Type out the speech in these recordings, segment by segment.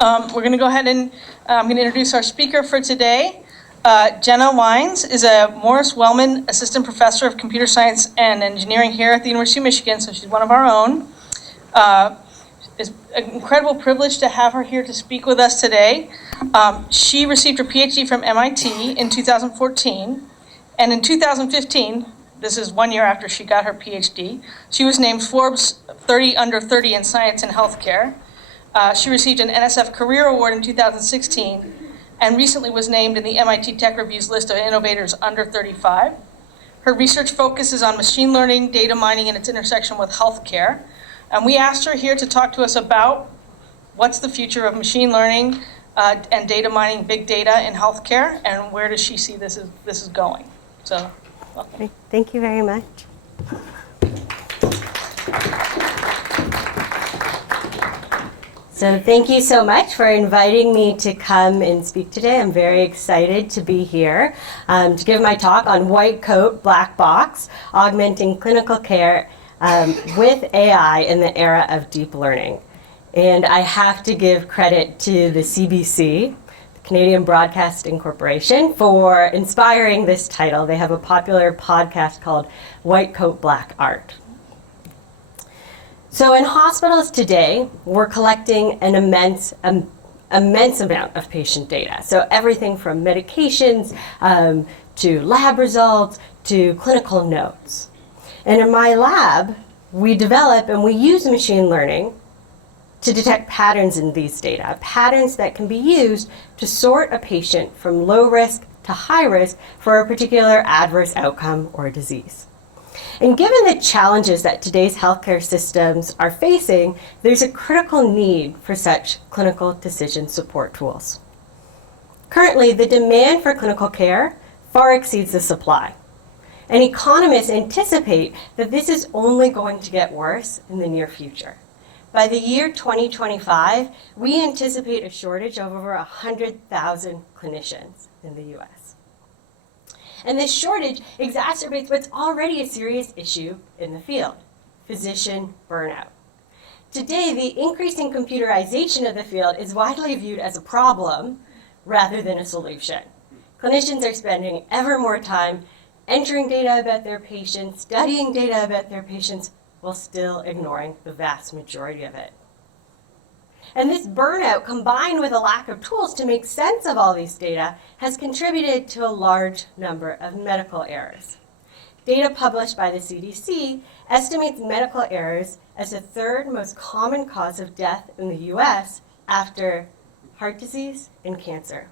We're going to go ahead and I'm going to introduce our speaker for today. Jenna Wiens is a Morris Wellman Assistant Professor of Computer Science and Engineering here at the University of Michigan, so she's one of our own. It's an incredible privilege to have her here to speak with us today. She received her Ph.D. from MIT in 2014, and in 2015, this is 1 year after she got her Ph.D., she was named Forbes 30 Under 30 in Science and Healthcare. She received an NSF Career Award in 2016 and recently was named in the MIT Tech Review's list of innovators under 35. Her research focuses on machine learning, data mining, and its intersection with healthcare. And we asked her here to talk to us about what's the future of machine learning and data mining, big data in healthcare, and where does she see this is going. So, welcome. Thank you very much. So thank you so much for inviting me to come and speak today. I'm very excited to be here to give my talk on white coat, black box, augmenting clinical care with AI in the era of deep learning. And I have to give credit to the CBC, the Canadian Broadcasting Corporation, for inspiring this title. They have a popular podcast called White Coat, Black Art. So in hospitals today, we're collecting an immense amount of patient data. So everything from medications to lab results to clinical notes. And in my lab, we develop and we use machine learning to detect patterns in these data, patterns that can be used to sort a patient from low risk to high risk for a particular adverse outcome or disease. And given the challenges that today's healthcare systems are facing, there's a critical need for such clinical decision support tools. Currently, the demand for clinical care far exceeds the supply. And economists anticipate that this is only going to get worse in the near future. By the year 2025, we anticipate a shortage of over 100,000 clinicians in the US. And this shortage exacerbates what's already a serious issue in the field, physician burnout. Today, the increasing computerization of the field is widely viewed as a problem rather than a solution. Clinicians are spending ever more time entering data about their patients, studying data about their patients, while still ignoring the vast majority of it. And this burnout, combined with a lack of tools to make sense of all these data, has contributed to a large number of medical errors. Data published by the CDC estimates medical errors as the third most common cause of death in the US after heart disease and cancer.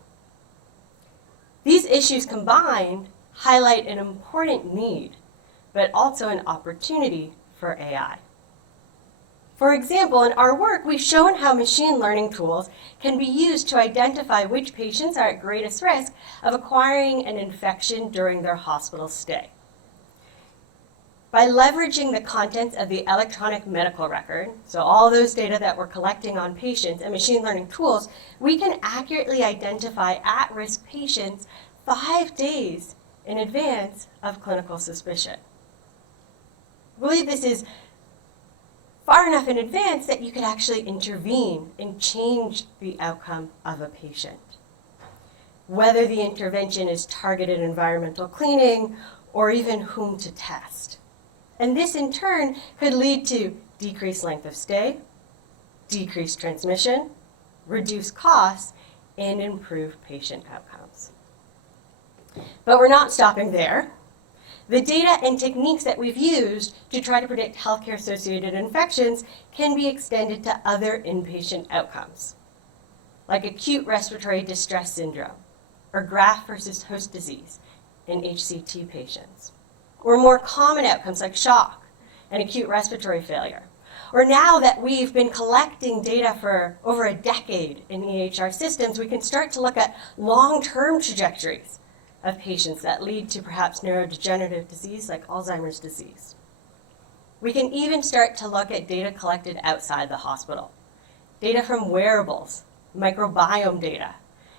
These issues combined highlight an important need, but also an opportunity for AI. For example, in our work, we've shown how machine learning tools can be used to identify which patients are at greatest risk of acquiring an infection during their hospital stay. By leveraging the contents of the electronic medical record, so all those data that we're collecting on patients and machine learning tools, we can accurately identify at-risk patients 5 days in advance of clinical suspicion. I believe this is far enough in advance that you could actually intervene and change the outcome of a patient. Whether the intervention is targeted environmental cleaning or even whom to test. And this in turn could lead to decreased length of stay, decreased transmission, reduced costs, and improved patient outcomes. But we're not stopping there. The data and techniques that we've used to try to predict healthcare-associated infections can be extended to other inpatient outcomes, like acute respiratory distress syndrome, or graft versus host disease in HCT patients, or more common outcomes like shock and acute respiratory failure. Or now that we've been collecting data for over a decade in EHR systems, we can start to look at long-term trajectories of patients that lead to perhaps neurodegenerative disease like Alzheimer's disease. We can even start to look at data collected outside the hospital. Data from wearables, microbiome data,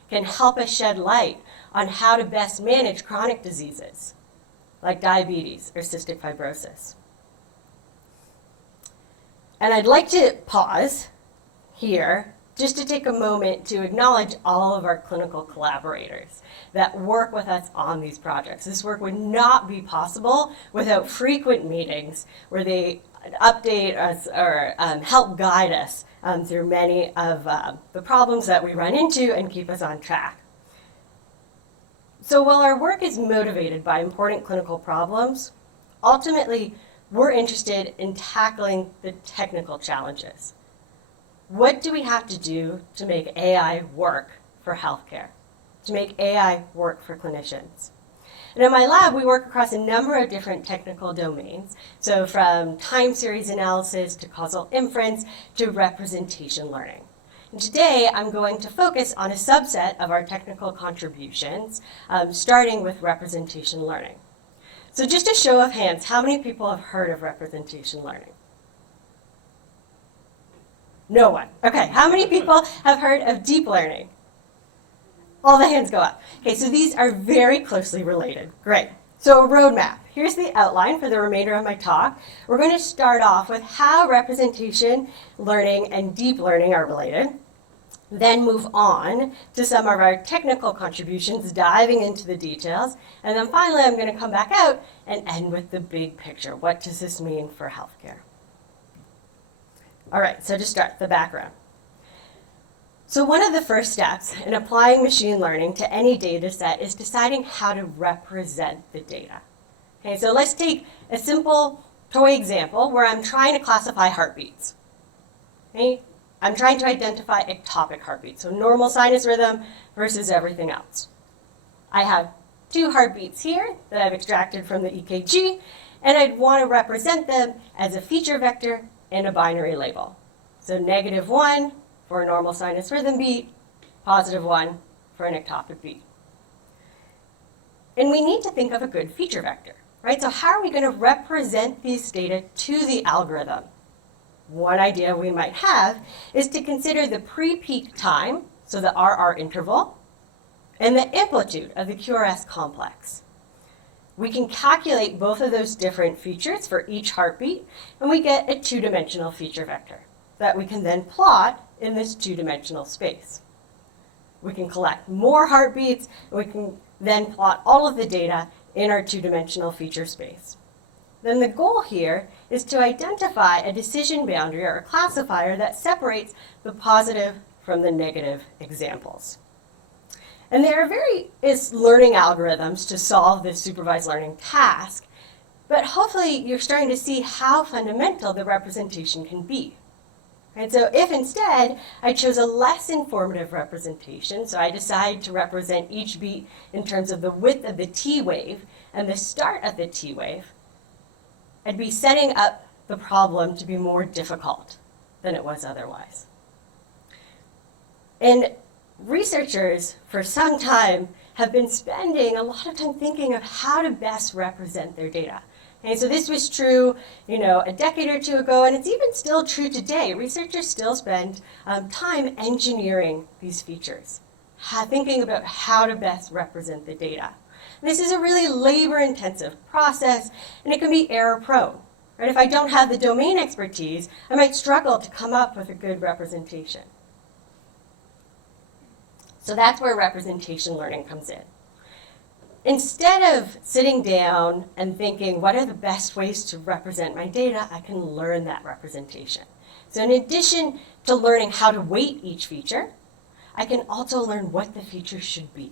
can help us shed light on how to best manage chronic diseases like diabetes or cystic fibrosis. And I'd like to pause here just to take a moment to acknowledge all of our clinical collaborators that work with us on these projects. This work would not be possible without frequent meetings where they update us or help guide us through many of the problems that we run into and keep us on track. So while our work is motivated by important clinical problems, ultimately we're interested in tackling the technical challenges. What do we have to do to make AI work for healthcare, to make AI work for clinicians? And in my lab, we work across a number of different technical domains. So from time series analysis to causal inference to representation learning. And today, I'm going to focus on a subset of our technical contributions, starting with representation learning. So just a show of hands, how many people have heard of representation learning? No one. Okay, how many people have heard of deep learning? All the hands go up. Okay, so these are very closely related. Great. So a roadmap. Here's the outline for the remainder of my talk. We're going to start off with how representation learning and deep learning are related. Then move on to some of our technical contributions, diving into the details. And then finally, I'm going to come back out and end with the big picture. What does this mean for healthcare? All right, so to start, the background. So one of the first steps in applying machine learning to any data set is deciding how to represent the data. Okay, so let's take a simple toy example where I'm trying to classify heartbeats. Okay? I'm trying to identify ectopic heartbeats, so normal sinus rhythm versus everything else. I have 2 heartbeats here that I've extracted from the EKG, and I'd want to represent them as a feature vector and a binary label. So -1 for a normal sinus rhythm beat, +1 for an ectopic beat. And we need to think of a good feature vector, right? So how are we going to represent these data to the algorithm? One idea we might have is to consider the pre-peak time, so the RR interval, and the amplitude of the QRS complex. We can calculate both of those different features for each heartbeat, and we get a 2-dimensional feature vector that we can then plot in this 2-dimensional space. We can collect more heartbeats, and we can then plot all of the data in our 2-dimensional feature space. Then the goal here is to identify a decision boundary or a classifier that separates the positive from the negative examples. And there are various learning algorithms to solve this supervised learning task, but hopefully you're starting to see how fundamental the representation can be. And so if instead I chose a less informative representation, so I decide to represent each beat in terms of the width of the T wave and the start of the T wave, I'd be setting up the problem to be more difficult than it was otherwise. And researchers for some time have been spending a lot of time thinking of how to best represent their data. And so this was true, a decade or 2 ago, and it's even still true today. Researchers still spend time engineering these features, thinking about how to best represent the data. And this is a really labor-intensive process, and it can be error-prone. Right? If I don't have the domain expertise, I might struggle to come up with a good representation. So that's where representation learning comes in. Instead of sitting down and thinking, what are the best ways to represent my data, I can learn that representation. So in addition to learning how to weight each feature, I can also learn what the feature should be.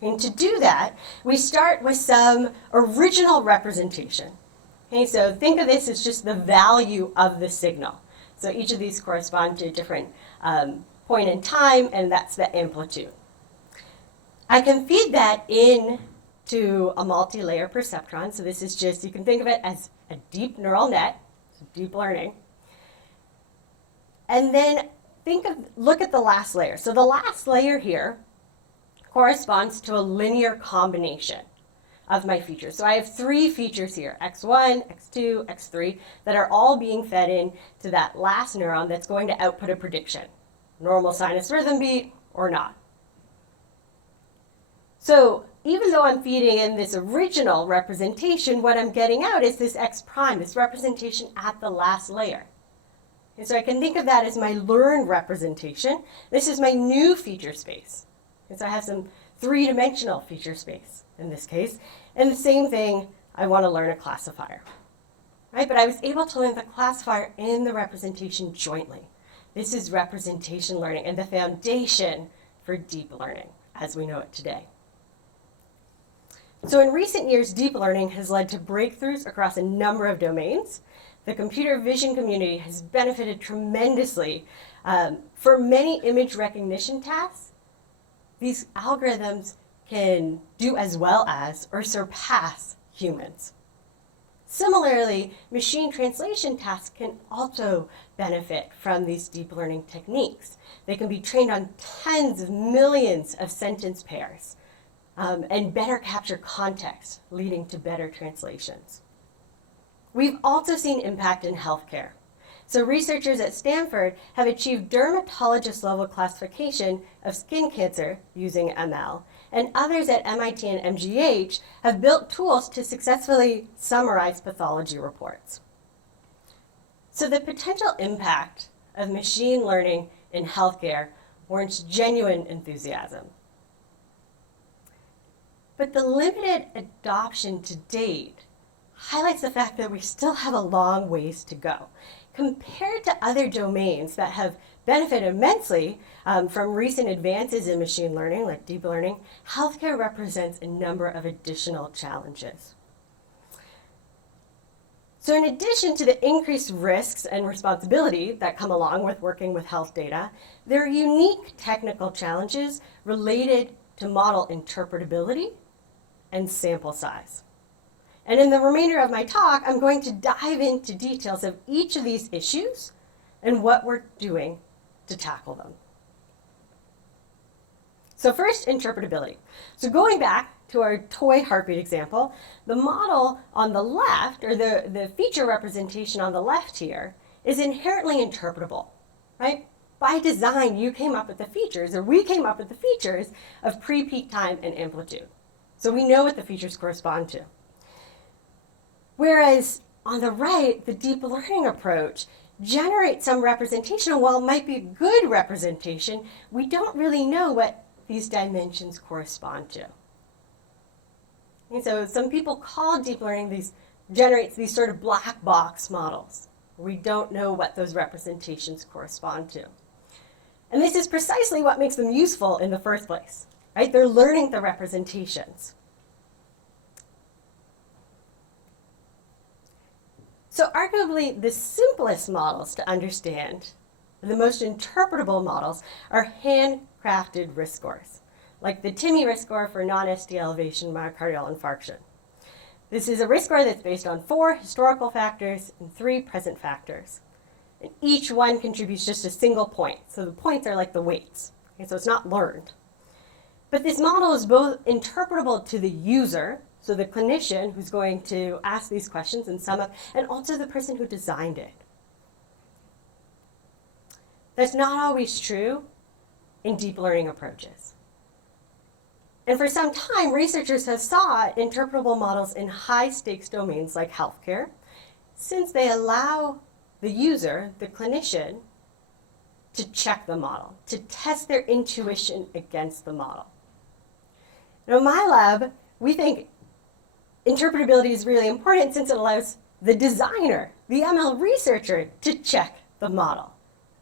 And to do that, we start with some original representation. Okay, so think of this as just the value of the signal. So each of these correspond to a different point in time, and that's the amplitude. I can feed that in to a multi-layer perceptron. So this is just, you can think of it as a deep neural net, so deep learning. And then look at the last layer. So the last layer here corresponds to a linear combination of my features. So I have 3 features here, x1, x2, x3, that are all being fed in to that last neuron that's going to output a prediction. Normal sinus rhythm beat or not. So even though I'm feeding in this original representation, what I'm getting out is this x prime, this representation at the last layer. And so I can think of that as my learned representation. This is my new feature space. And so I have some three-dimensional feature space in this case. And the same thing, I want to learn a classifier. Right? But I was able to learn the classifier and the representation jointly. This is representation learning and the foundation for deep learning as we know it today. So in recent years, deep learning has led to breakthroughs across a number of domains. The computer vision community has benefited tremendously. For many image recognition tasks, these algorithms can do as well as or surpass humans. Similarly, machine translation tasks can also benefit from these deep learning techniques. They can be trained on tens of millions of sentence pairs and better capture context, leading to better translations. We've also seen impact in healthcare. So researchers at Stanford have achieved dermatologist-level classification of skin cancer using ML, and others at MIT and MGH have built tools to successfully summarize pathology reports. So the potential impact of machine learning in healthcare warrants genuine enthusiasm. But the limited adoption to date highlights the fact that we still have a long ways to go. Compared to other domains that have benefited immensely from recent advances in machine learning, like deep learning, healthcare represents a number of additional challenges. So in addition to the increased risks and responsibility that come along with working with health data, there are unique technical challenges related to model interpretability and sample size. And in the remainder of my talk, I'm going to dive into details of each of these issues and what we're doing to tackle them. So first, interpretability. So going back to our toy heartbeat example, the model on the left, or the feature representation on the left here, is inherently interpretable, right? By design, you came up with the features, or we came up with the features of pre-peak time and amplitude. So we know what the features correspond to. Whereas on the right, the deep learning approach generates some representation, and while it might be good representation, we don't really know what these dimensions correspond to. And so some people call deep learning generates these sort of black box models. We don't know what those representations correspond to. And this is precisely what makes them useful in the first place, right? They're learning the representations. So arguably, the simplest models to understand, the most interpretable models, are handcrafted risk scores, like the TIMI risk score for non-ST elevation myocardial infarction. This is a risk score that's based on 4 historical factors and 3 present factors. And each one contributes just a single point. So the points are like the weights. Okay, so it's not learned. But this model is both interpretable to the user, so the clinician who's going to ask these questions and sum up, and also the person who designed it. That's not always true in deep learning approaches. And for some time, researchers have sought interpretable models in high-stakes domains like healthcare, since they allow the user, the clinician, to check the model, to test their intuition against the model. Now, in my lab, we think interpretability is really important since it allows the designer, the ML researcher, to check the model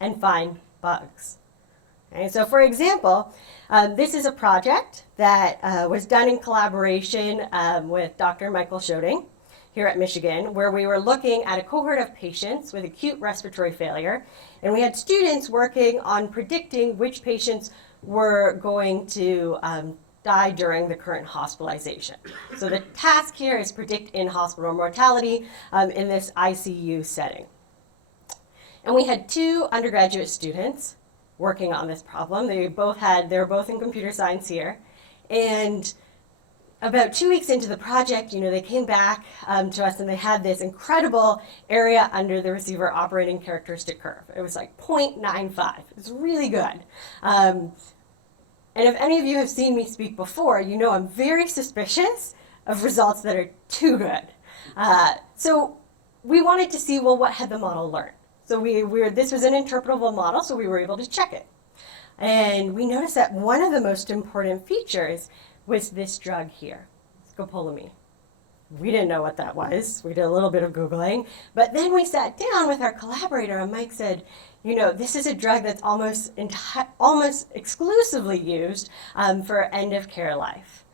and find bugs. Okay, so for example, this is a project that was done in collaboration with Dr. Michael Schoding here at Michigan, where we were looking at a cohort of patients with acute respiratory failure, and we had students working on predicting which patients were going to die during the current hospitalization. So the task here is predict in-hospital mortality in this ICU setting. And we had 2 undergraduate students working on this problem. They were both in computer science here. And about 2 weeks into the project, they came back to us and they had this incredible area under the receiver operating characteristic curve. It was like 0.95. It was really good. And if any of you have seen me speak before, you know I'm very suspicious of results that are too good. So we wanted to see, well, what had the model learned? So this was an interpretable model, so we were able to check it. And we noticed that one of the most important features was this drug here, scopolamine. We didn't know what that was. We did a little bit of Googling. But then we sat down with our collaborator, and Mike said, this is a drug that's almost exclusively used for end-of-care life.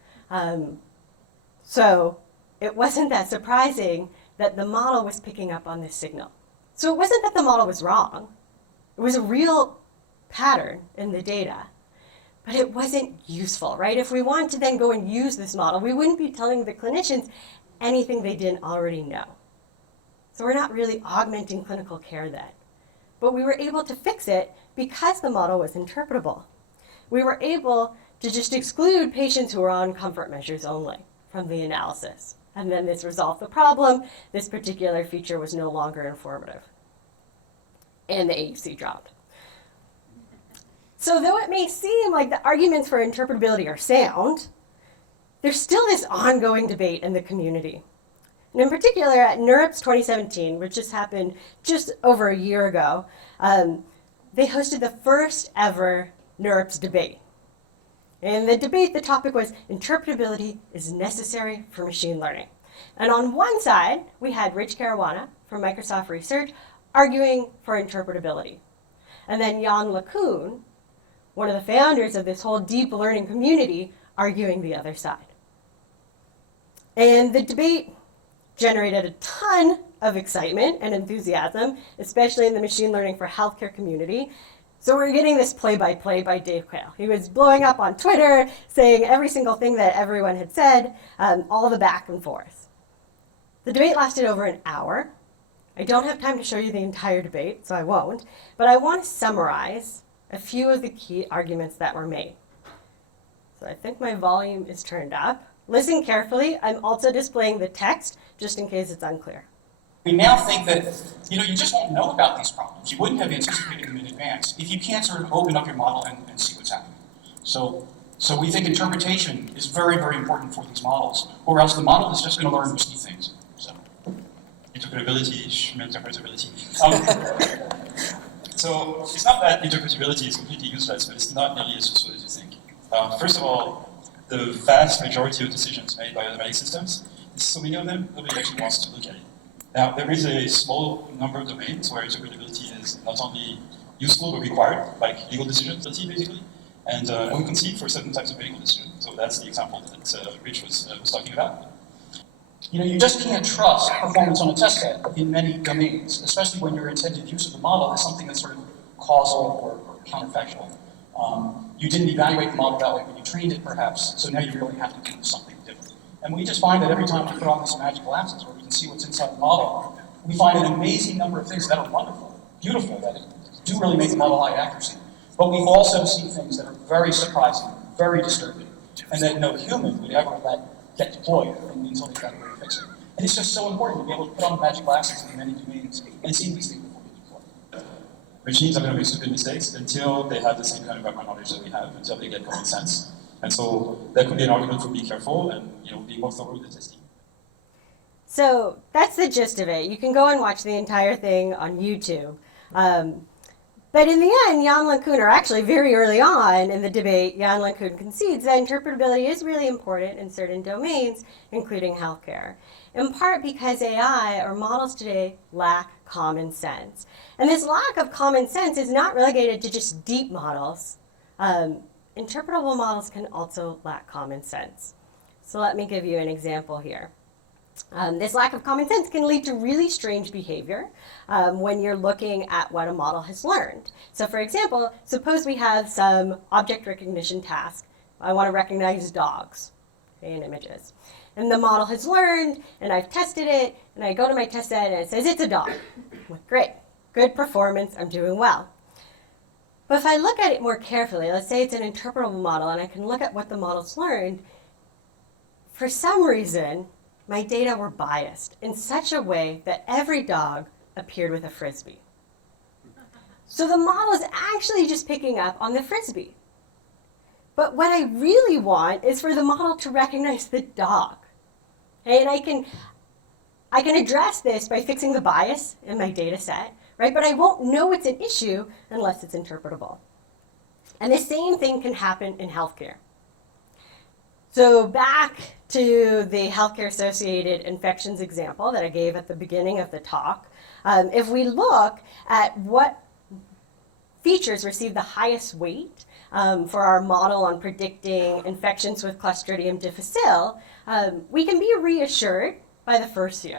So it wasn't that surprising that the model was picking up on this signal. So it wasn't that the model was wrong. It was a real pattern in the data. But it wasn't useful, right? If we wanted to then go and use this model, we wouldn't be telling the clinicians anything they didn't already know. So we're not really augmenting clinical care then. But we were able to fix it because the model was interpretable. We were able to just exclude patients who were on comfort measures only from the analysis. And then this resolved the problem. This particular feature was no longer informative. And the AUC dropped. So though it may seem like the arguments for interpretability are sound, there's still this ongoing debate in the community. And in particular, at NeurIPS 2017, which just happened just over a year ago, they hosted the first ever NeurIPS debate. And the debate, the topic was, interpretability is necessary for machine learning. And on one side, we had Rich Caruana from Microsoft Research arguing for interpretability. And then Jan LeCun, one of the founders of this whole deep learning community, arguing the other side. And the debate generated a ton of excitement and enthusiasm, especially in the machine learning for healthcare community. So we're getting this play-by-play by Dave Quayle. He was blowing up on Twitter, saying every single thing that everyone had said, all the back and forth. The debate lasted over an hour. I don't have time to show you the entire debate, so I won't, but I want to summarize a few of the key arguments that were made. So I think my volume is turned up. Listen carefully. I'm also displaying the text, just in case it's unclear. We now think that, you just won't know about these problems. You wouldn't have anticipated them in advance if you can't sort of open up your model and see what's happening. So we think interpretation is very, very important for these models, or else the model is just going to learn risky things. So interpretability. So it's not that interpretability is completely useless, but it's not nearly as useful as you think. First of all, the vast majority of decisions made by automatic systems, there's so many of them, nobody actually wants to look at it. Now, there is a small number of domains where interpretability is not only useful but required, like legal decisions, basically, and we concede for certain types of medical decisions. So that's the example that Rich was talking about. You just can't trust performance on a test set in many domains, especially when your intended use of the model is something that's sort of causal or counterfactual. You didn't evaluate the model that way when you trained it, perhaps, so now you really have to do something different. And we just find that every time we put on these magic glasses where we can see what's inside the model, we find an amazing number of things that are wonderful, beautiful, that do really make the model high accuracy. But we also see things that are very surprising, very disturbing, and that no human would ever let get deployed until they got a way to fix it. And it's just so important to be able to put on the magic glasses in many domains and see these things before they deploy. Machines are going to make stupid mistakes until they have the same kind of background knowledge that we have, until they get common sense. And so that could be an argument for being careful and being more thorough with the testing. So that's the gist of it. You can go and watch the entire thing on YouTube. But in the end, Jan LeCun, or actually very early on in the debate, Jan LeCun concedes that interpretability is really important in certain domains, including healthcare, in part because AI, or models today, lack common sense. And this lack of common sense is not relegated to just deep models. Interpretable models can also lack common sense. So let me give you an example here. This lack of common sense can lead to really strange behavior when you're looking at what a model has learned. So for example, suppose we have some object recognition task. I want to recognize dogs in images. And the model has learned, and I've tested it, and I go to my test set, and it says it's a dog. I'm like, great, good performance, I'm doing well. But if I look at it more carefully, let's say it's an interpretable model, and I can look at what the model's learned, for some reason, my data were biased in such a way that every dog appeared with a frisbee. So the model is actually just picking up on the frisbee. But what I really want is for the model to recognize the dog. Okay, and I can address this by fixing the bias in my data set, right? But I won't know it's an issue unless it's interpretable. And the same thing can happen in healthcare. So back to the healthcare-associated infections example that I gave at the beginning of the talk, if we look at what features receive the highest weight for our model on predicting infections with Clostridium difficile, we can be reassured by the first few.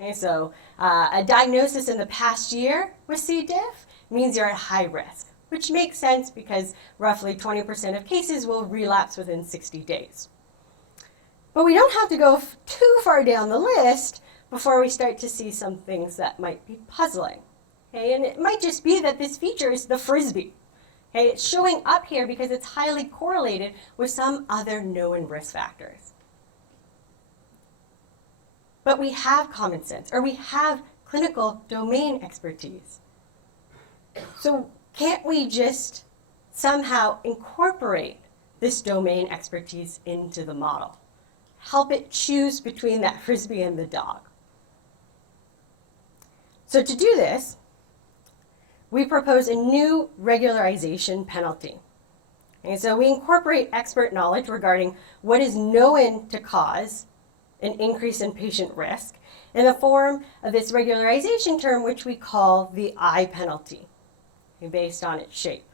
Okay, so a diagnosis in the past year with C. diff means you're at high risk, which makes sense because roughly 20% of cases will relapse within 60 days. But we don't have to go too far down the list before we start to see some things that might be puzzling. Okay, and it might just be that this feature is the frisbee. Okay, it's showing up here because it's highly correlated with some other known risk factors. But we have common sense, or we have clinical domain expertise. So can't we just somehow incorporate this domain expertise into the model? Help it choose between that frisbee and the dog. So to do this, we propose a new regularization penalty. And so we incorporate expert knowledge regarding what is known to cause an increase in patient risk in the form of this regularization term, which we call the I penalty, based on its shape.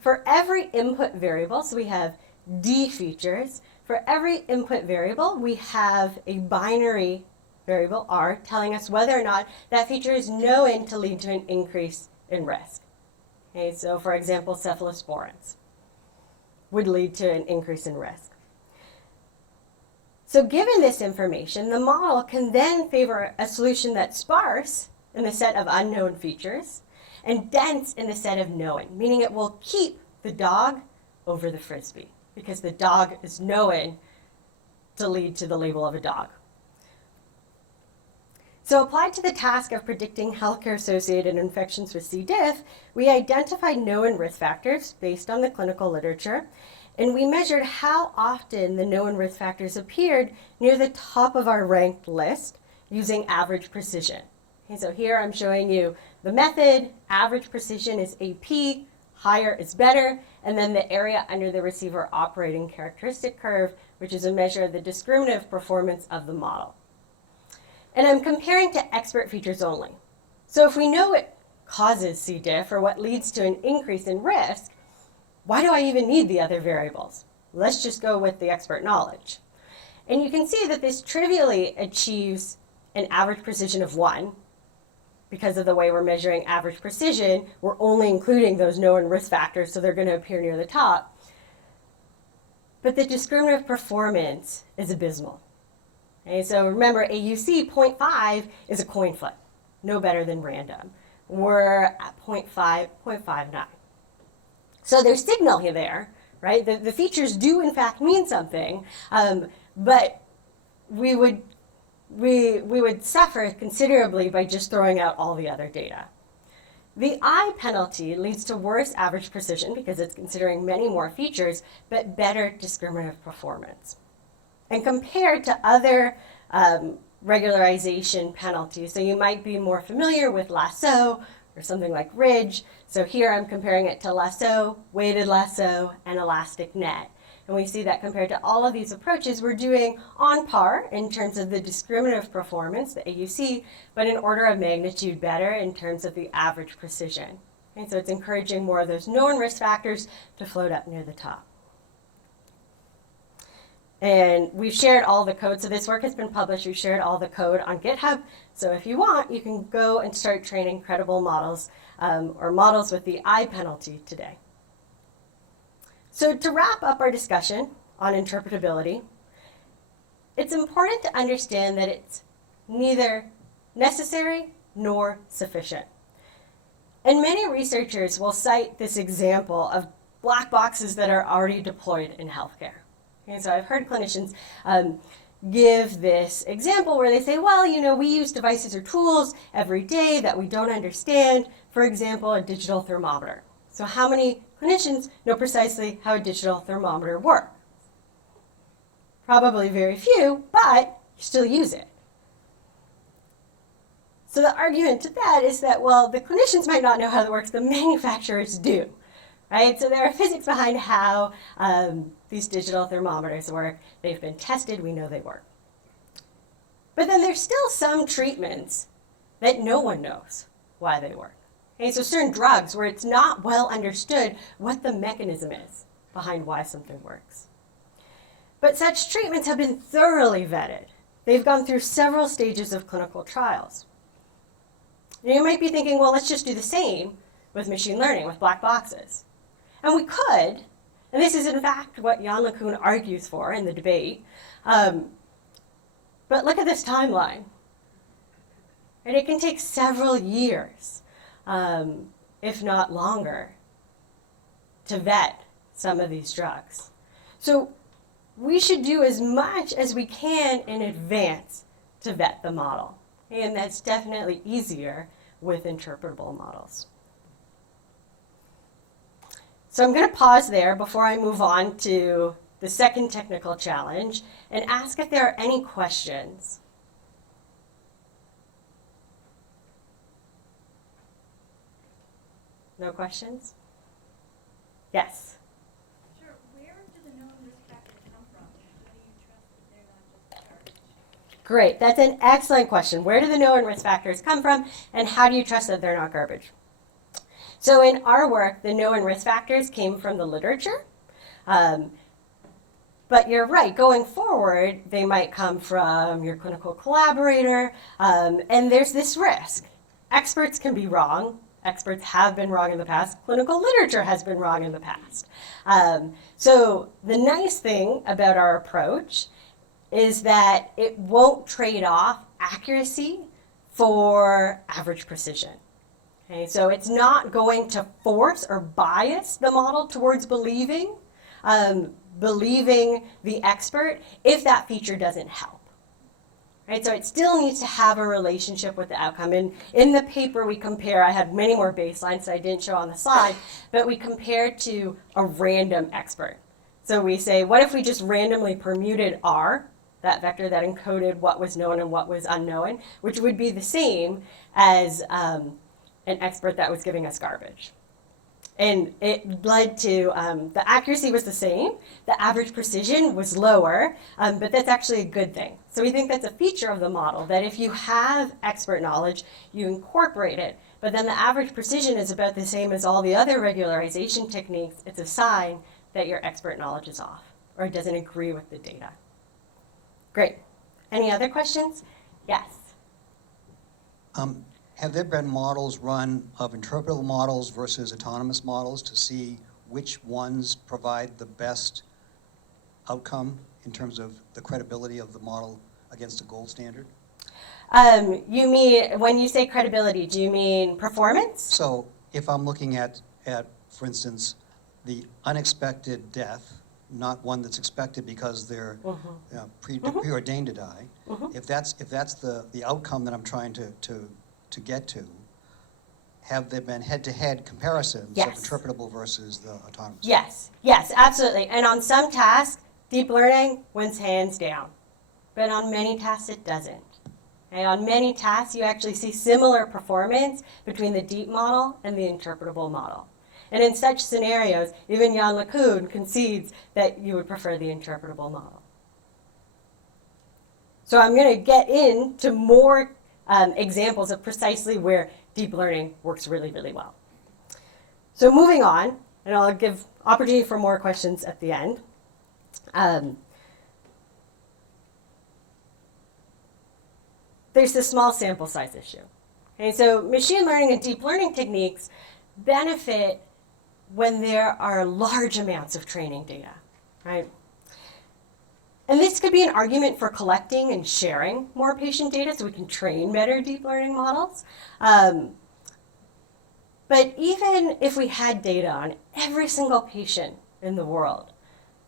For every input variable, so we have D features, for every input variable, we have a binary variable, R, telling us whether or not that feature is known to lead to an increase in risk. Okay, so for example, cephalosporins would lead to an increase in risk. So given this information, the model can then favor a solution that's sparse in the set of unknown features and dense in the set of known, meaning it will keep the dog over the frisbee because the dog is known to lead to the label of a dog. So applied to the task of predicting healthcare-associated infections with C. diff, we identified known risk factors based on the clinical literature, and we measured how often the known risk factors appeared near the top of our ranked list using average precision. Okay, so here I'm showing you the method. Average precision is AP, higher is better, and then the area under the receiver operating characteristic curve, which is a measure of the discriminative performance of the model. And I'm comparing to expert features only. So if we know what causes C. diff or what leads to an increase in risk, why do I even need the other variables? Let's just go with the expert knowledge. And you can see that this trivially achieves an average precision of 1. Because of the way we're measuring average precision, we're only including those known risk factors, so they're going to appear near the top. But the discriminative performance is abysmal. Okay, so remember, AUC 0.5 is a coin flip, no better than random. We're at 0.59. So there's signal here there, right? The features do in fact mean something, but we would suffer considerably by just throwing out all the other data. The I penalty leads to worse average precision because it's considering many more features, but better discriminative performance. And compared to other regularization penalties, so you might be more familiar with lasso or something like ridge. So here I'm comparing it to lasso, weighted lasso, and elastic net. And we see that compared to all of these approaches, we're doing on par in terms of the discriminative performance, the AUC, but in order of magnitude better in terms of the average precision. And so it's encouraging more of those known risk factors to float up near the top. And we've shared all the code. So this work has been published. We've shared all the code on GitHub. So if you want, you can go and start training credible models or models with the I penalty today. So to wrap up our discussion on interpretability, it's important to understand that it's neither necessary nor sufficient. And many researchers will cite this example of black boxes that are already deployed in healthcare. Okay, so I've heard clinicians give this example where they say, well, you know, we use devices or tools every day that we don't understand. For example, a digital thermometer. So how many clinicians know precisely how a digital thermometer works? Probably very few, but you still use it. So the argument to that is that, well, the clinicians might not know how it works, the manufacturers do, right? So there are physics behind how these digital thermometers work. They've been tested, we know they work. But then there's still some treatments that no one knows why they work. Okay, so certain drugs where it's not well understood what the mechanism is behind why something works. But such treatments have been thoroughly vetted. They've gone through several stages of clinical trials. You might be thinking, well, let's just do the same with machine learning, with black boxes. And we could, and this is in fact what Jan LeCun argues for in the debate. But look at this timeline. And it can take several years, if not longer, to vet some of these drugs. So we should do as much as we can in advance to vet the model. And that's definitely easier with interpretable models. So I'm going to pause there before I move on to the second technical challenge and ask if there are any questions. No questions? Yes? Sure. Where do the known risk factors come from? How do you trust that they're not just garbage? Great. That's an excellent question. Where do the known risk factors come from, and how do you trust that they're not garbage? So in our work, the known risk factors came from the literature. But you're right, going forward, they might come from your clinical collaborator, and there's this risk. Experts can be wrong. Experts have been wrong in the past. Clinical literature has been wrong in the past. So the nice thing about our approach is that it won't trade off accuracy for average precision. Okay, so it's not going to force or bias the model towards believing the expert if that feature doesn't help. Right, so it still needs to have a relationship with the outcome. And in the paper we compare, I had many more baselines that I didn't show on the slide, but we compared to a random expert. So we say, what if we just randomly permuted R, that vector that encoded what was known and what was unknown, which would be the same as an expert that was giving us garbage. And it led to, the accuracy was the same, the average precision was lower, but that's actually a good thing. So we think that's a feature of the model, that if you have expert knowledge, you incorporate it, but then the average precision is about the same as all the other regularization techniques. It's a sign that your expert knowledge is off, or it doesn't agree with the data. Great. Any other questions? Yes. Have there been models run of interpretable models versus autonomous models to see which ones provide the best outcome in terms of the credibility of the model against the gold standard? You mean, when you say credibility, do you mean performance? So if I'm looking at for instance, the unexpected death, not one that's expected because they're preordained to die, if that's the outcome that I'm trying to get to, have there been head-to-head comparisons of interpretable versus the autonomous? Yes, absolutely. And on some tasks, deep learning wins hands down. But on many tasks, it doesn't. And on many tasks, you actually see similar performance between the deep model and the interpretable model. And in such scenarios, even Jan LeCun concedes that you would prefer the interpretable model. So I'm going to get into more examples of precisely where deep learning works really, really well. So moving on, and I'll give opportunity for more questions at the end. There's the small sample size issue. Okay, so machine learning and deep learning techniques benefit when there are large amounts of training data, right? And this could be an argument for collecting and sharing more patient data so we can train better deep learning models. But even if we had data on every single patient in the world,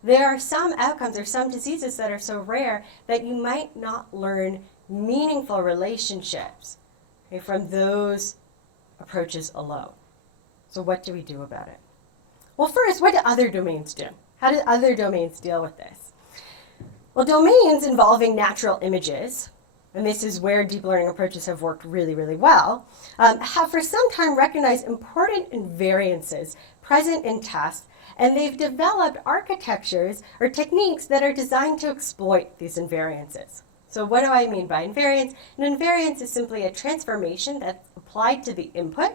there are some outcomes or some diseases that are so rare that you might not learn meaningful relationships, okay, from those approaches alone. So what do we do about it? Well, first, what do other domains do? How do other domains deal with this? Well, domains involving natural images and this is where deep learning approaches have worked really, really well, have for some time recognized important invariances present in tasks, and they've developed architectures or techniques that are designed to exploit these invariances. So what do I mean by invariance? An invariance is simply a transformation that's applied to the input,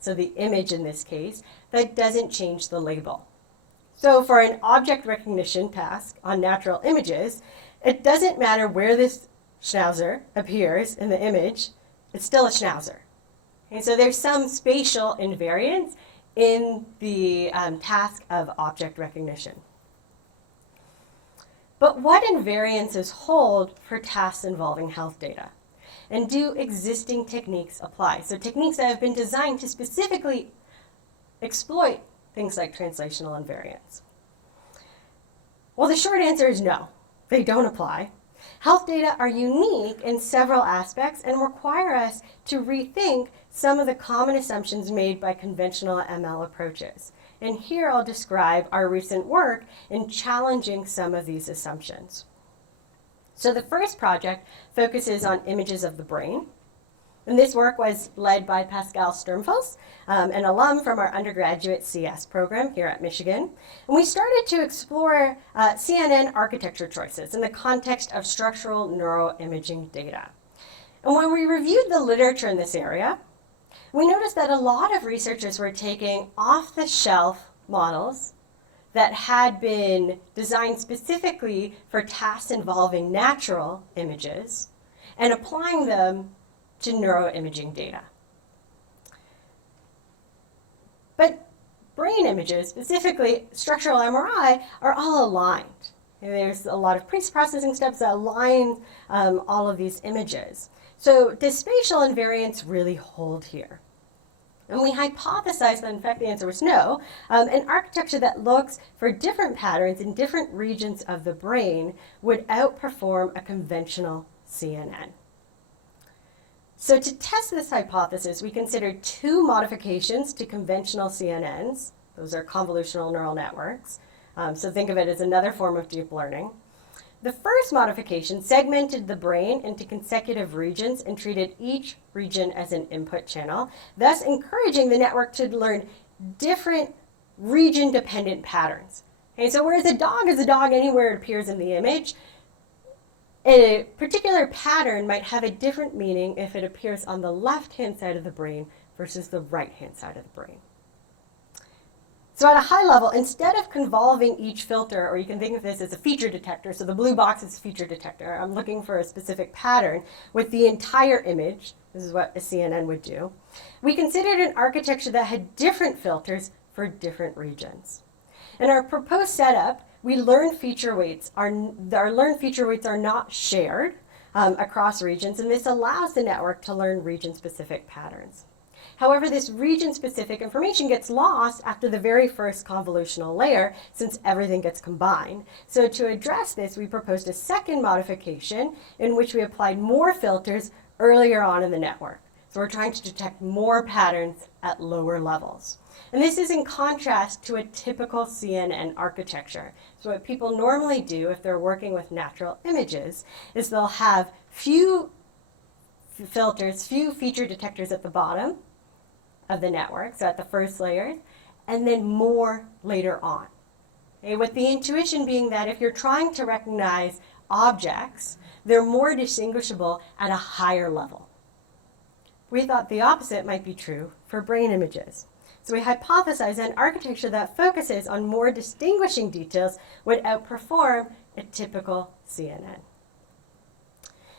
so the image in this case, that doesn't change the label. So for an object recognition task on natural images, it doesn't matter where this schnauzer appears in the image, it's still a schnauzer. Okay, so there's some spatial invariance in the task of object recognition. But what invariances hold for tasks involving health data? And do existing techniques apply? So techniques that have been designed to specifically exploit things like translational invariance. Well, the short answer is no, they don't apply. Health data are unique in several aspects and require us to rethink some of the common assumptions made by conventional ML approaches. And here I'll describe our recent work in challenging some of these assumptions. So the first project focuses on images of the brain. And this work was led by Pascal Sturmfuss, an alum from our undergraduate CS program here at Michigan. And we started to explore CNN architecture choices in the context of structural neuroimaging data. And when we reviewed the literature in this area, we noticed that a lot of researchers were taking off-the-shelf models that had been designed specifically for tasks involving natural images and applying them to neuroimaging data. But brain images, specifically structural MRI, are all aligned. And there's a lot of pre-processing steps that align all of these images. So does spatial invariance really hold here? And we hypothesized that, in fact, the answer was no. An architecture that looks for different patterns in different regions of the brain would outperform a conventional CNN. So to test this hypothesis, we considered two modifications to conventional CNNs. Those are convolutional neural networks. So think of it as another form of deep learning. The first modification segmented the brain into consecutive regions and treated each region as an input channel, thus encouraging the network to learn different region-dependent patterns. Okay, so whereas a dog is a dog anywhere it appears in the image, a particular pattern might have a different meaning if it appears on the left-hand side of the brain versus the right-hand side of the brain. So at a high level, instead of convolving each filter, or you can think of this as a feature detector, so the blue box is a feature detector, I'm looking for a specific pattern with the entire image, this is what a CNN would do, we considered an architecture that had different filters for different regions. In our proposed setup, our learned feature weights are not shared across regions, and this allows the network to learn region-specific patterns. However, this region-specific information gets lost after the very first convolutional layer, since everything gets combined. So to address this, we proposed a second modification in which we applied more filters earlier on in the network. So we're trying to detect more patterns at lower levels. And this is in contrast to a typical CNN architecture. So what people normally do if they're working with natural images is they'll have few filters, few feature detectors at the bottom of the network, so at the first layer, and then more later on. Okay, with the intuition being that if you're trying to recognize objects, they're more distinguishable at a higher level. We thought the opposite might be true for brain images. So we hypothesized an architecture that focuses on more distinguishing details would outperform a typical CNN.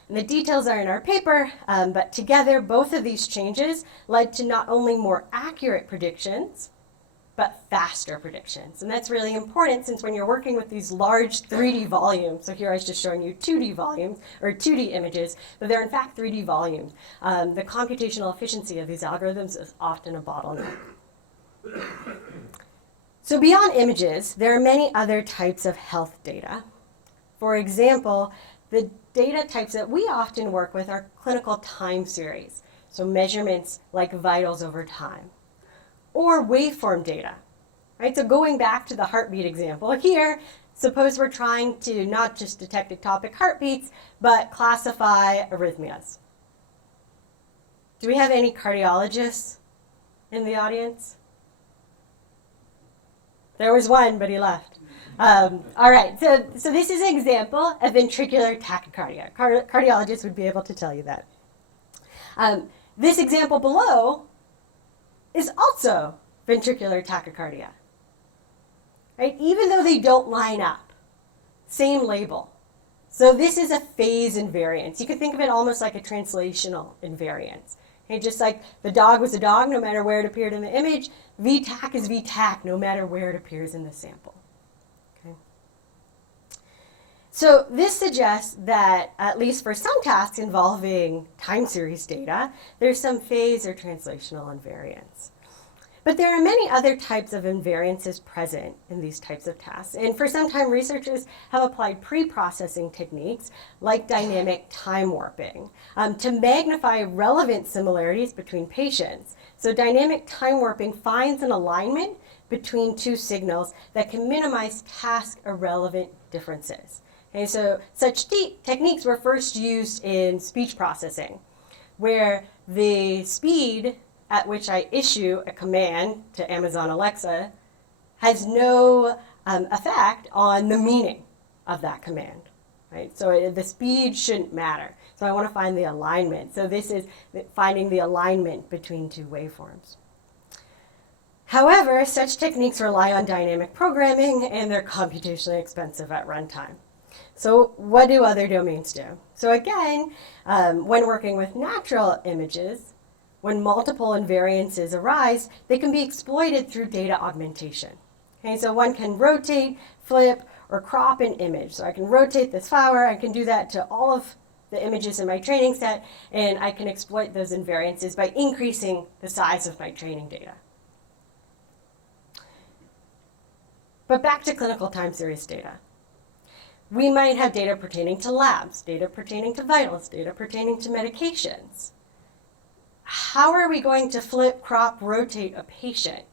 And the details are in our paper, but together both of these changes led to not only more accurate predictions, but faster predictions. And that's really important since when you're working with these large 3D volumes, so here I was just showing you 2D volumes, or 2D images, but they're in fact 3D volumes. The computational efficiency of these algorithms is often a bottleneck. So beyond images, there are many other types of health data. For example, the data types that we often work with are clinical time series, so measurements like vitals over time, or waveform data, right? So going back to the heartbeat example, here, suppose we're trying to not just detect ectopic heartbeats, but classify arrhythmias. Do we have any cardiologists in the audience? There was one, but he left. All right, so this is an example of ventricular tachycardia. Cardiologists would be able to tell you that. This example below is also ventricular tachycardia. Right? Even though they don't line up, same label. So this is a phase invariance. You could think of it almost like a translational invariance. Okay? Just like the dog was a dog no matter where it appeared in the image, VTAC is VTAC no matter where it appears in the sample. Okay? So this suggests that, at least for some tasks involving time series data, there's some phase or translational invariance. But there are many other types of invariances present in these types of tasks. And for some time, researchers have applied pre-processing techniques like dynamic time warping to magnify relevant similarities between patients. So dynamic time warping finds an alignment between two signals that can minimize task-irrelevant differences. Okay, so such techniques were first used in speech processing, where the speed at which I issue a command to Amazon Alexa has no effect on the meaning of that command, right? So the speed shouldn't matter. So I want to find the alignment. So this is finding the alignment between two waveforms. However, such techniques rely on dynamic programming and they're computationally expensive at runtime. So what do other domains do? So again, when working with natural images, when multiple invariances arise, they can be exploited through data augmentation. Okay, so one can rotate, flip, or crop an image. So I can rotate this flower, I can do that to all of the images in my training set, and I can exploit those invariances by increasing the size of my training data. But back to clinical time series data. We might have data pertaining to labs, data pertaining to vitals, data pertaining to medications. How are we going to flip, crop, rotate a patient,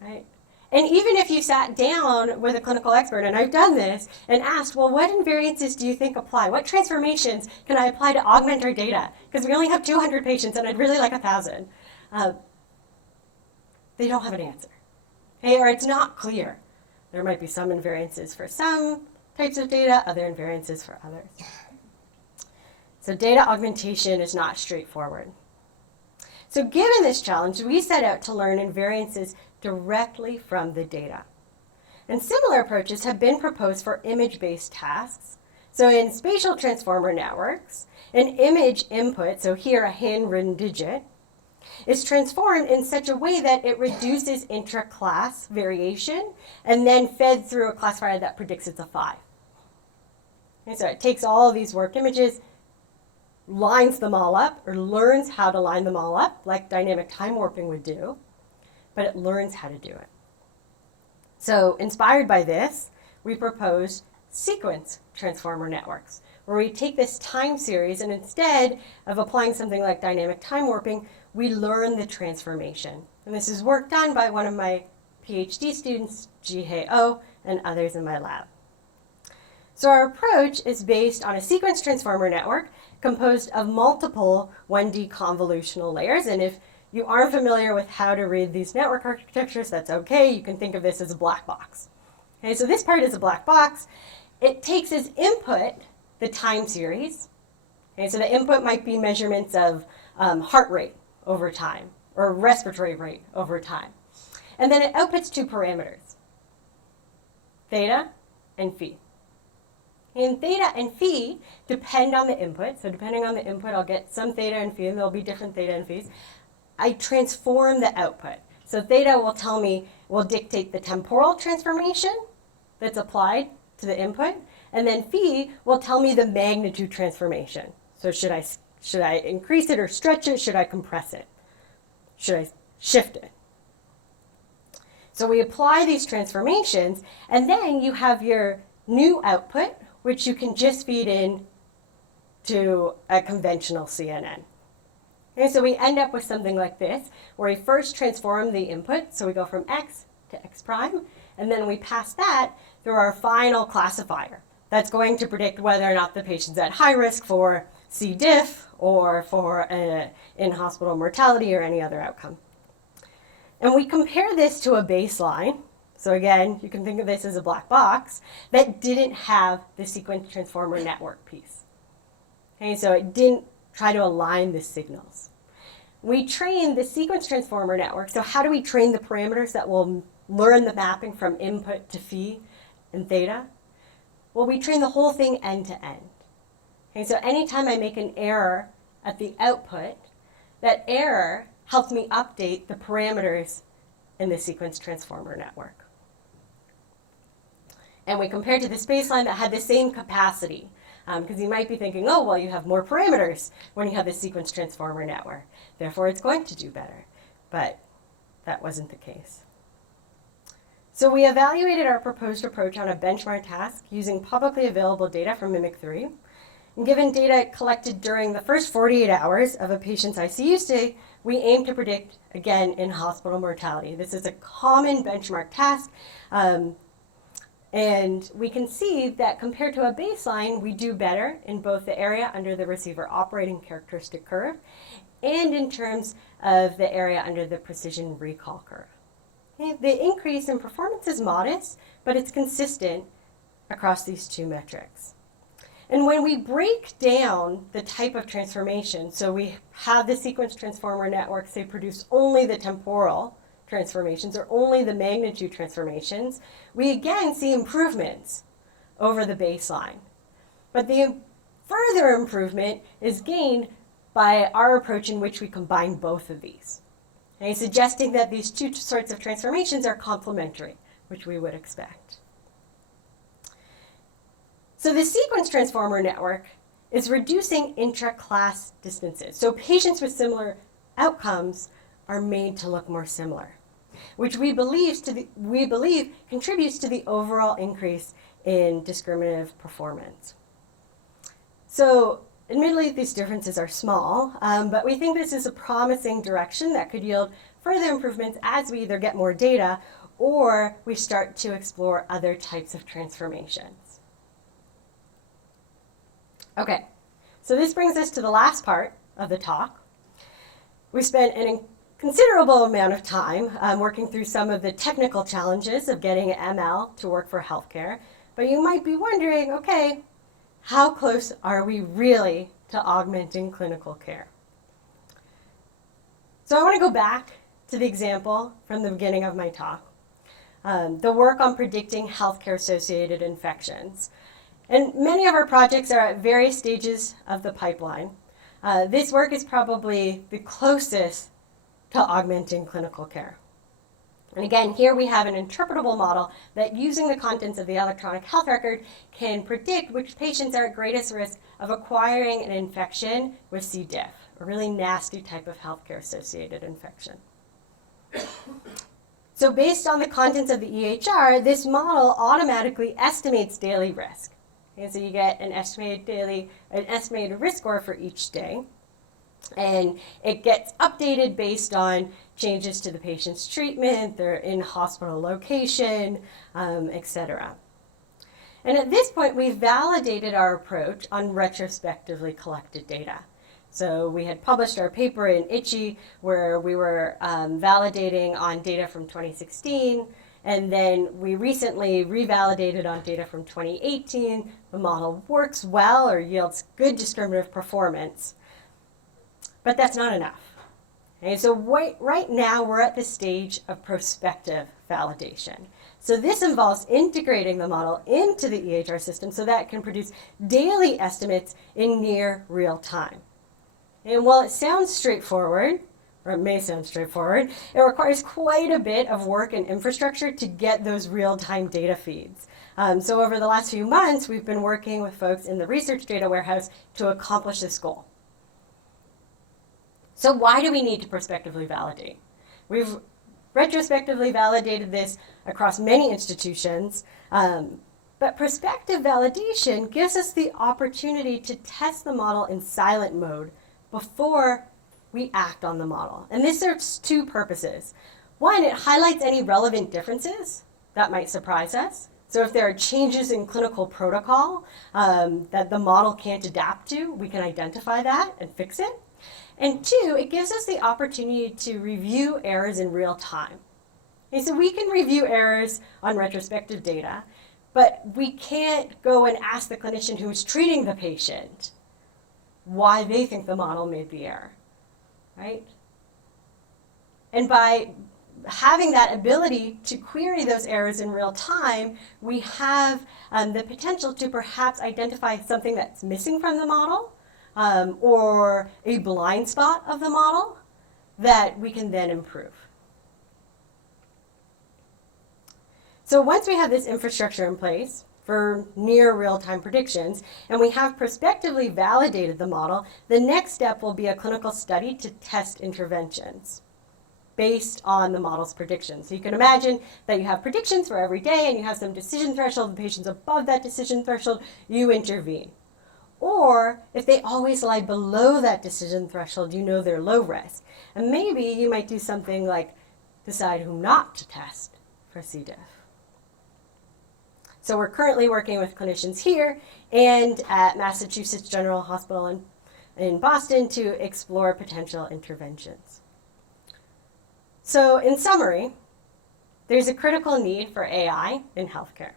right? And even if you sat down with a clinical expert, and I've done this, and asked, well, what invariances do you think apply? What transformations can I apply to augment our data? Because we only have 200 patients, and I'd really like 1,000. They don't have an answer, okay? Or it's not clear. There might be some invariances for some types of data, other invariances for others. So data augmentation is not straightforward. So given this challenge, we set out to learn invariances directly from the data. And similar approaches have been proposed for image-based tasks. So in spatial transformer networks, an image input, so here a handwritten digit, is transformed in such a way that it reduces intra-class variation and then fed through a classifier that predicts it's a 5. And so it takes all of these warped images, lines them all up, or learns how to line them all up, like dynamic time warping would do, but it learns how to do it. So inspired by this, we proposed sequence transformer networks, where we take this time series and instead of applying something like dynamic time warping, we learn the transformation. And this is work done by one of my Ph.D. students, Ji-Hye Oh, and others in my lab. So our approach is based on a sequence transformer network composed of multiple 1D convolutional layers. And if you aren't familiar with how to read these network architectures, that's okay. You can think of this as a black box. Okay, so this part is a black box. It takes as input the time series. Okay, so the input might be measurements of heart rate over time or respiratory rate over time. And then it outputs two parameters, theta and phi. And theta and phi depend on the input. So depending on the input, I'll get some theta and phi, and there'll be different theta and phis. I transform the output. So theta will tell me, will dictate the temporal transformation that's applied to the input, and then phi will tell me the magnitude transformation. So should I increase it or stretch it? Should I compress it? Should I shift it? So we apply these transformations, and then you have your new output, which you can just feed in to a conventional CNN. Okay, so we end up with something like this, where we first transform the input, so we go from x to x prime, And then we pass that through our final classifier that's going to predict whether or not the patient's at high risk for C. diff or for in-hospital mortality or any other outcome. And we compare this to a baseline. So again, you can think of this as a black box that didn't have the sequence transformer network piece. Okay, so it didn't try to align the signals. We train the sequence transformer network. So how do we train the parameters that will learn the mapping from input to phi and theta? Well, we train the whole thing end to end. Okay, so anytime I make an error at the output, that error helps me update the parameters in the sequence transformer network. And we compare to this baseline that had the same capacity. Because you might be thinking, oh, well, you have more parameters when you have the sequence transformer network. Therefore, it's going to do better. But that wasn't the case. So we evaluated our proposed approach on a benchmark task using publicly available data from MIMIC-3. And given data collected during the first 48 hours of a patient's ICU stay, we aim to predict, again, in-hospital mortality. This is a common benchmark task. And we can see that compared to a baseline, we do better in both the area under the receiver operating characteristic curve and in terms of the area under the precision recall curve. Okay, the increase in performance is modest, but it's consistent across these two metrics. And when we break down the type of transformation, so we have the sequence transformer networks, they produce only the temporal transformations or only the magnitude transformations, we again see improvements over the baseline. But the further improvement is gained by our approach in which we combine both of these, okay, suggesting that these two sorts of transformations are complementary, which we would expect. So the sequence transformer network is reducing intra-class distances. So patients with similar outcomes are made to look more similar, which we believe contributes to the overall increase in discriminative performance. So admittedly, these differences are small, but we think this is a promising direction that could yield further improvements as we either get more data or we start to explore other types of transformations. Okay, so this brings us to the last part of the talk. We spent an considerable amount of time working through some of the technical challenges of getting ML to work for healthcare, but you might be wondering, okay, how close are we really to augmenting clinical care? So I want to go back to the example from the beginning of my talk, the work on predicting healthcare-associated infections. And many of our projects are at various stages of the pipeline. This work is probably the closest to augmenting clinical care. And again, here we have an interpretable model that using the contents of the electronic health record can predict which patients are at greatest risk of acquiring an infection with C. diff, a really nasty type of healthcare-associated infection. So based on the contents of the EHR, this model automatically estimates daily risk. Okay, so you get an estimated risk score for each day. And it gets updated based on changes to the patient's treatment, their in-hospital location, etc. And at this point, we validated our approach on retrospectively collected data. So we had published our paper in IHPI where we were validating on data from 2016, and then we recently revalidated on data from 2018. The model works well or yields good discriminative performance. But that's not enough. Okay, so right now we're at the stage of prospective validation. So this involves integrating the model into the EHR system so that it can produce daily estimates in near real time. And while it sounds straightforward, or it may sound straightforward, it requires quite a bit of work and infrastructure to get those real-time data feeds. So over the last few months, we've been working with folks in the research data warehouse to accomplish this goal. So why do we need to prospectively validate? We've retrospectively validated this across many institutions, but prospective validation gives us the opportunity to test the model in silent mode before we act on the model. And this serves two purposes. One, it highlights any relevant differences that might surprise us. So if there are changes in clinical protocol that the model can't adapt to, we can identify that and fix it. And two, it gives us the opportunity to review errors in real time. Okay, so we can review errors on retrospective data, but we can't go and ask the clinician who is treating the patient why they think the model made the error, right? And by having that ability to query those errors in real time, we have the potential to perhaps identify something that's missing from the model or a blind spot of the model that we can then improve. So once we have this infrastructure in place for near real-time predictions, and we have prospectively validated the model, the next step will be a clinical study to test interventions based on the model's predictions. So you can imagine that you have predictions for every day and you have some decision threshold, the patient's above that decision threshold, you intervene. Or if they always lie below that decision threshold, you know they're low risk. And maybe you might do something like decide who not to test for C. diff. So we're currently working with clinicians here and at Massachusetts General Hospital in Boston to explore potential interventions. So in summary, there's a critical need for AI in healthcare.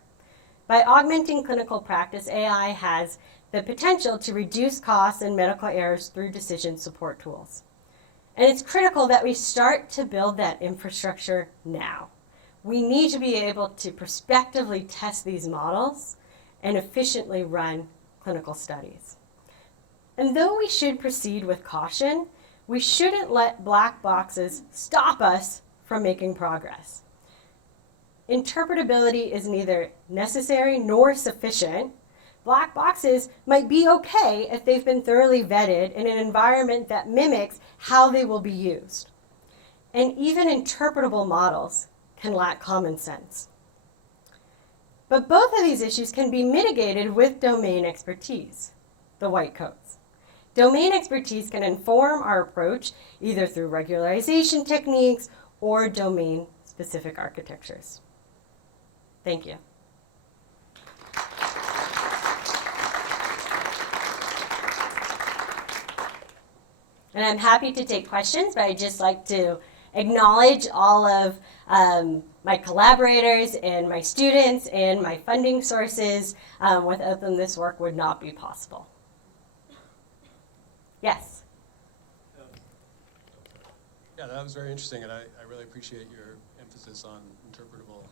By augmenting clinical practice, AI has the potential to reduce costs and medical errors through decision support tools. And it's critical that we start to build that infrastructure now. We need to be able to prospectively test these models and efficiently run clinical studies. And though we should proceed with caution, we shouldn't let black boxes stop us from making progress. Interpretability is neither necessary nor sufficient. Black boxes might be okay if they've been thoroughly vetted in an environment that mimics how they will be used. And even interpretable models can lack common sense. But both of these issues can be mitigated with domain expertise, the white coats. Domain expertise can inform our approach either through regularization techniques or domain-specific architectures. Thank you. And I'm happy to take questions, but I'd just like to acknowledge all of my collaborators and my students and my funding sources. Without them, this work would not be possible. Yes? Yeah, that was very interesting, and I really appreciate your emphasis on interpretable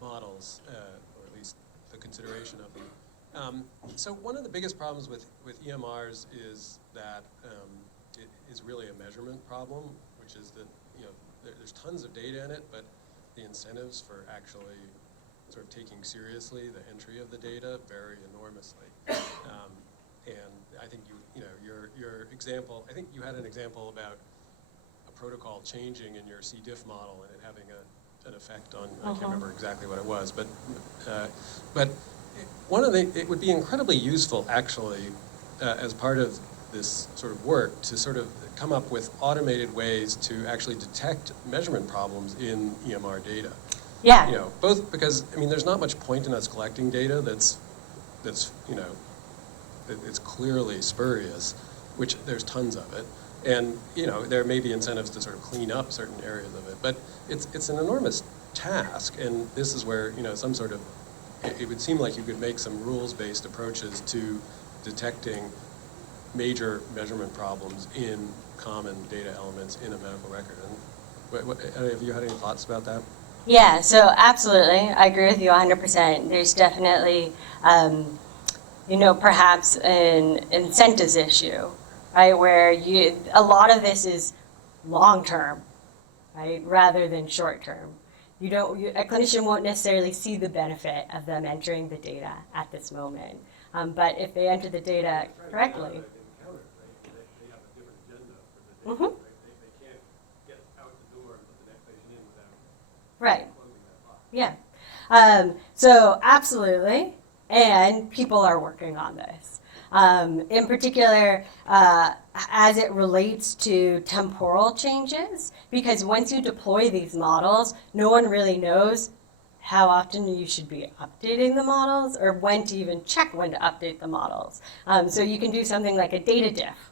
models, or at least the consideration of them. So one of the biggest problems with EMRs is that it is really a measurement problem, which is that there's tons of data in it, but the incentives for actually sort of taking seriously the entry of the data vary enormously. And I think your example, I think you had an example about a protocol changing in your C. diff model and it having an effect on, I can't remember exactly what it was, but one of it would be incredibly useful actually as part of this sort of work to sort of come up with automated ways to actually detect measurement problems in EMR data. Yeah. Both because, there's not much point in us collecting data that's it's clearly spurious, which there's tons of it. And, there may be incentives to sort of clean up certain areas of it, but it's an enormous task, and this is where, some sort of, it would seem like you could make some rules-based approaches to detecting major measurement problems in common data elements in a medical record. And have you had any thoughts about that? Yeah, so absolutely. I agree with you 100%. There's definitely, perhaps an incentives issue, right, where a lot of this is long-term, right, rather than short-term. A clinician won't necessarily see the benefit of them entering the data at this moment. But if they enter the data correctly, they can't get out the door and put the next patient in without right. closing that box. Yeah. So absolutely, and people are working on this. In particular, as it relates to temporal changes, because once you deploy these models, no one really knows how often you should be updating the models, or when to even check when to update the models. So you can do something like a data diff.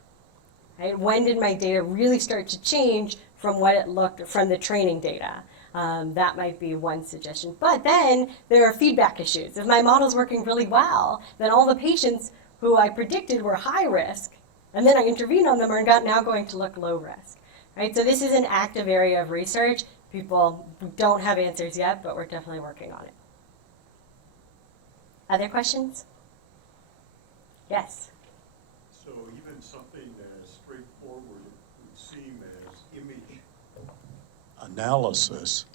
Right? When did my data really start to change from what it looked from the training data? That might be one suggestion. But then there are feedback issues. If my model's working really well, then all the patients who I predicted were high risk, and then I intervene on them, are now going to look low risk. Right? So this is an active area of research. People don't have answers yet, but we're definitely working on it. Other questions? Yes. So even something as straightforward would seem as image analysis,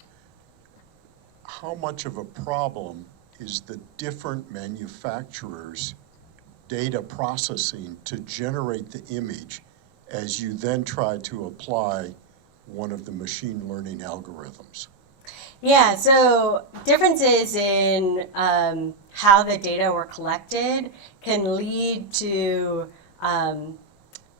how much of a problem is the different manufacturers' data processing to generate the image as you then try to apply one of the machine learning algorithms? Yeah, so differences in how the data were collected can lead to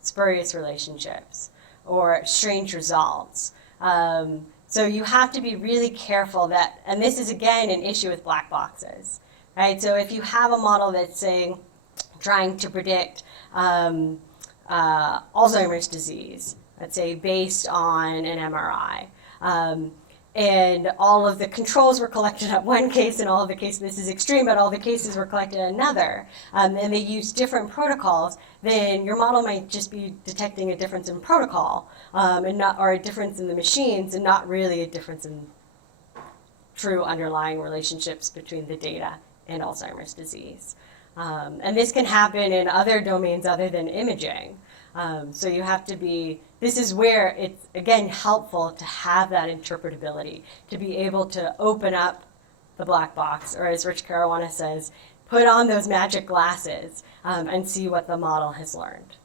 spurious relationships or strange results. So you have to be really careful that, and this is again an issue with black boxes, right? So if you have a model that's saying, trying to predict Alzheimer's disease, let's say based on an MRI, and all of the controls were collected at one case and all of the cases, this is extreme, but all the cases were collected at another, and they use different protocols, then your model might just be detecting a difference in protocol and not, or a difference in the machines and not really a difference in true underlying relationships between the data and Alzheimer's disease. And this can happen in other domains other than imaging. So you have to be, this is where it's, again, helpful to have that interpretability, to be able to open up the black box, or as Rich Caruana says, put on those magic glasses and see what the model has learned.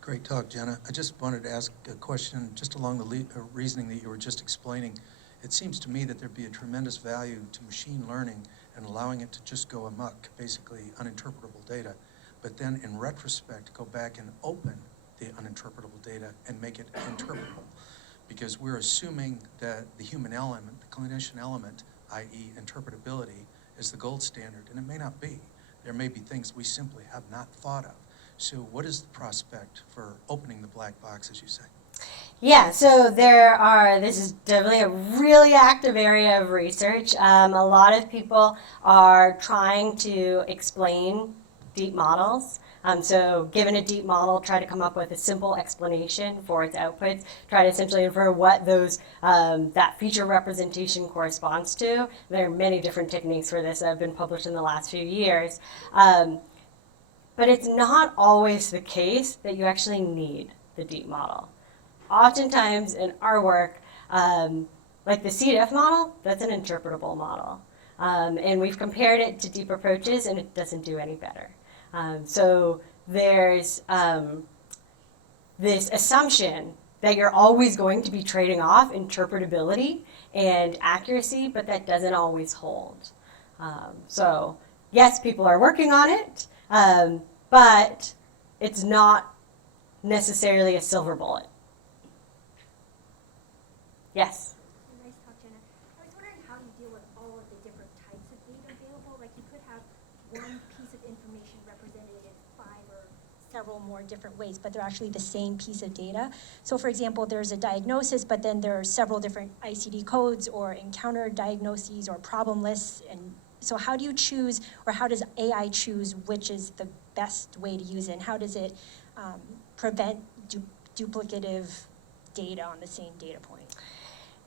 Great talk, Jenna. I just wanted to ask a question just along the reasoning that you were just explaining. It seems to me that there'd be a tremendous value to machine learning and allowing it to just go amok, basically uninterpretable data, but then in retrospect go back and open the uninterpretable data and make it interpretable. Because we're assuming that the human element, the clinician element, i.e. interpretability, is the gold standard, and it may not be. There may be things we simply have not thought of. So what is the prospect for opening the black box, as you say? Yeah, so this is definitely a really active area of research. A lot of people are trying to explain deep models. So given a deep model, try to come up with a simple explanation for its outputs, try to essentially infer what those that feature representation corresponds to. There are many different techniques for this that have been published in the last few years. But it's not always the case that you actually need the deep model. Oftentimes in our work, like the CDF model, that's an interpretable model. And we've compared it to deep approaches and it doesn't do any better. So there's this assumption that you're always going to be trading off interpretability and accuracy, but that doesn't always hold. So yes, people are working on it, but it's not necessarily a silver bullet. Yes? Nice talk, Jenna. I was wondering how you deal with all of the different types of data available. Like you could have one piece of information represented in 5 or several more different ways, but they're actually the same piece of data. So for example, there's a diagnosis, but then there are several different ICD codes or encounter diagnoses or problem lists. And so how do you choose, or how does AI choose which is the best way to use it? And how does it prevent duplicative data on the same data point?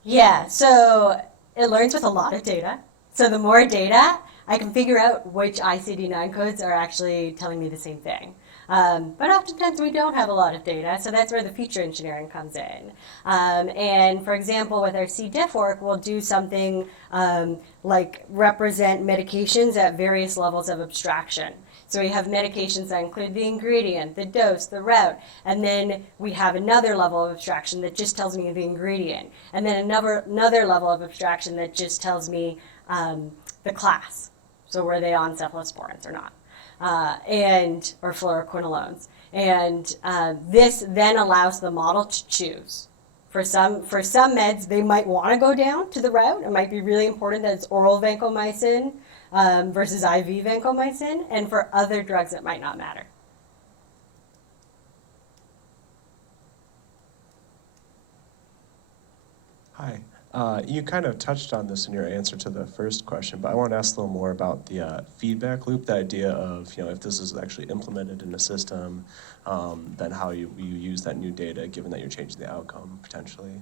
Yeah, so it learns with a lot of data. So the more data, I can figure out which ICD-9 codes are actually telling me the same thing. But oftentimes we don't have a lot of data, so that's where the feature engineering comes in. And for example, with our C-diff work, we'll do something like represent medications at various levels of abstraction. So we have medications that include the ingredient, the dose, the route, and then we have another level of abstraction that just tells me the ingredient, and then another level of abstraction that just tells me the class. So were they on cephalosporins or not, or fluoroquinolones. And this then allows the model to choose. For some meds, they might want to go down to the route. It might be really important that it's oral vancomycin versus IV vancomycin, and for other drugs, it might not matter. Hi. You kind of touched on this in your answer to the first question, but I want to ask a little more about the feedback loop, the idea of, if this is actually implemented in a system, then how you use that new data, given that you're changing the outcome potentially.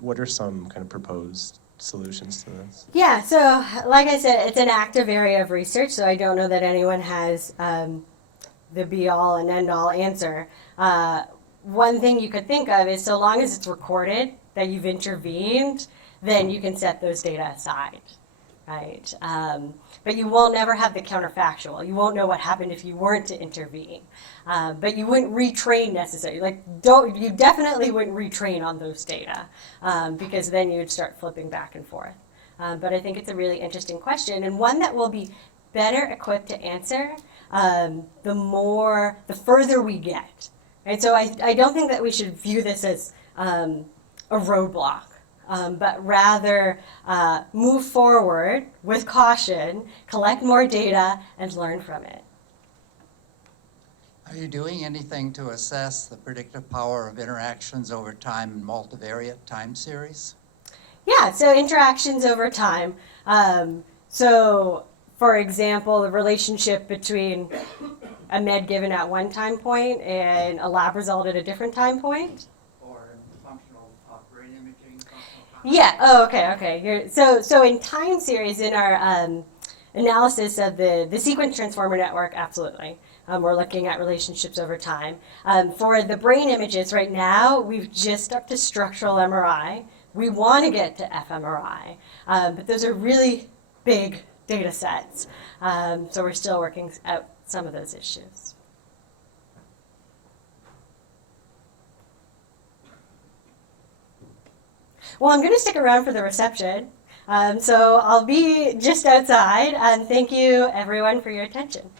What are some kind of proposed solutions to this? Yeah, so like I said, it's an active area of research, so I don't know that anyone has the be-all and end-all answer. One thing you could think of is so long as it's recorded that you've intervened, then you can set those data aside, right? But you will never have the counterfactual. You won't know what happened if you weren't to intervene. But you wouldn't retrain necessarily. You definitely wouldn't retrain on those data because then you'd start flipping back and forth. But I think it's a really interesting question and one that will be better equipped to answer the further we get. Right? So I don't think that we should view this as a roadblock, but rather move forward with caution, collect more data, and learn from it. Are you doing anything to assess the predictive power of interactions over time in multivariate time series? Yeah, so interactions over time. So, for example, the relationship between a med given at one time point and a lab result at a different time point. Yeah. Oh, okay. So in time series, in our analysis of the sequence transformer network, absolutely. We're looking at relationships over time. For the brain images, right now, we've just up to structural MRI. We want to get to fMRI, but those are really big data sets. So we're still working out some of those issues. Well, I'm going to stick around for the reception, so I'll be just outside, and thank you, everyone, for your attention.